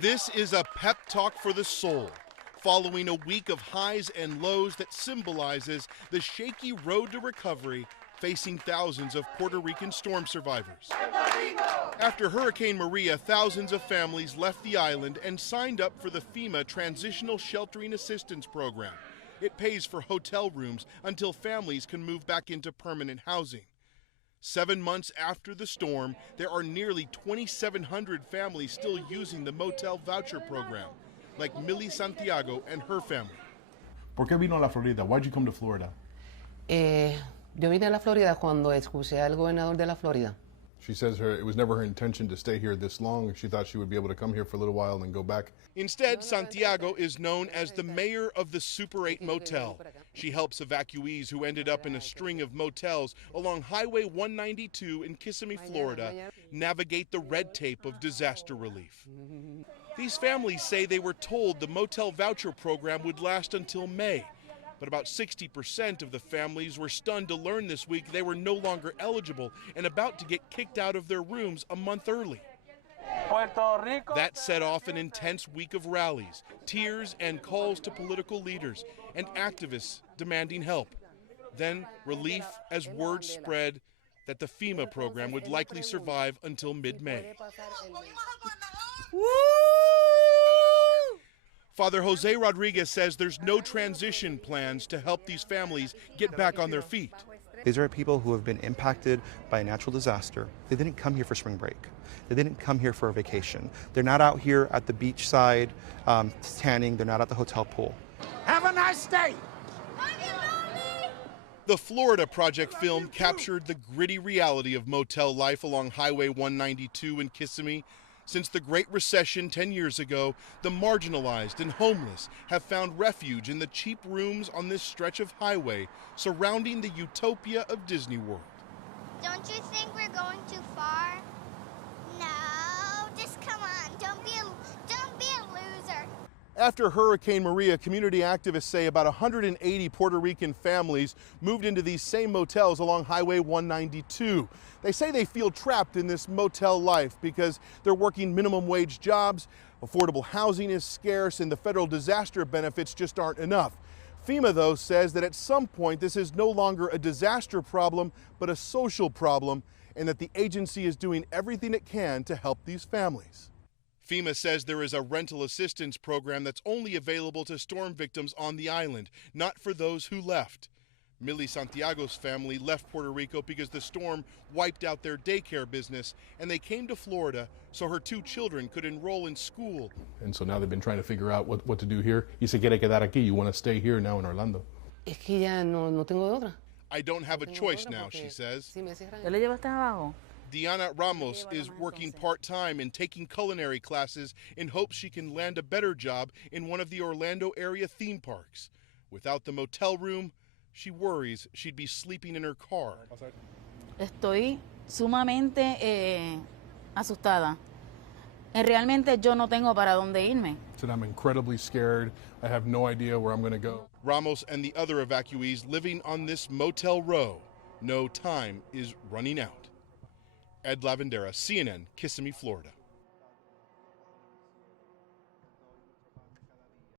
This is a pep talk for the soul, following a week of highs and lows that symbolizes the shaky road to recovery facing thousands of Puerto Rican storm survivors. After Hurricane Maria, thousands of families left the island and signed up for the FEMA Transitional Sheltering Assistance Program. It pays for hotel rooms until families can move back into permanent housing. 7 months after the storm, there are nearly 2,700 families still using the motel voucher program, like Millie Santiago and her family. ¿Por qué vino a la Florida? Why'd you come to Florida? Yo vine a la Florida cuando escuché al gobernador de la Florida. She says it was never her intention to stay here this long. She thought she would be able to come here for a little while and then go back. Instead, Santiago is known as the mayor of the Super 8 motel. She helps evacuees who ended up in a string of motels along Highway 192 in Kissimmee, Florida, navigate the red tape of disaster relief. These families say they were told the motel voucher program would last until May. But about 60% of the families were stunned to learn this week they were no longer eligible and about to get kicked out of their rooms a month early. That set off an intense week of rallies, tears, and calls to political leaders and activists demanding help. Then relief as word spread that the FEMA program would likely survive until mid-May. Father Jose Rodriguez says there's no transition plans to help these families get back on their feet. These are people who have been impacted by a natural disaster. They didn't come here for spring break. They didn't come here for a vacation. They're not out here at the beachside tanning. They're not at the hotel pool. Have a nice day. The Florida Project film captured the gritty reality of motel life along Highway 192 in Kissimmee. Since the Great Recession 10 years ago, the marginalized and homeless have found refuge in the cheap rooms on this stretch of highway surrounding the utopia of Disney World. Don't you think we're going too far? No, just come on. Don't be a loser. After Hurricane Maria, community activists say about 180 Puerto Rican families moved into these same motels along Highway 192. They say they feel trapped in this motel life because they're working minimum wage jobs, affordable housing is scarce, and the federal disaster benefits just aren't enough. FEMA, though, says that at some point this is no longer a disaster problem, but a social problem, and that the agency is doing everything it can to help these families. FEMA says there is a rental assistance program that's only available to storm victims on the island, not for those who left. Millie Santiago's family left Puerto Rico because the storm wiped out their daycare business, and they came to Florida so her 2 children could enroll in school. And so now they've been trying to figure out what to do here. Y se quiere quedar aquí. You want to stay here now in Orlando. Es que ya no tengo de otra. I don't have a choice now, she says. ¿Ya le llevaste abajo? Diana Ramos is working part-time and taking culinary classes in hopes she can land a better job in one of the Orlando area theme parks. Without the motel room, she worries she'd be sleeping in her car. Estoy sumamente asustada. Realmente yo no tengo para dónde irme. Said I'm incredibly scared. I have no idea where I'm going to go. Ramos and the other evacuees living on this motel row know time is running out. Ed Lavendera, CNN, Kissimmee, Florida.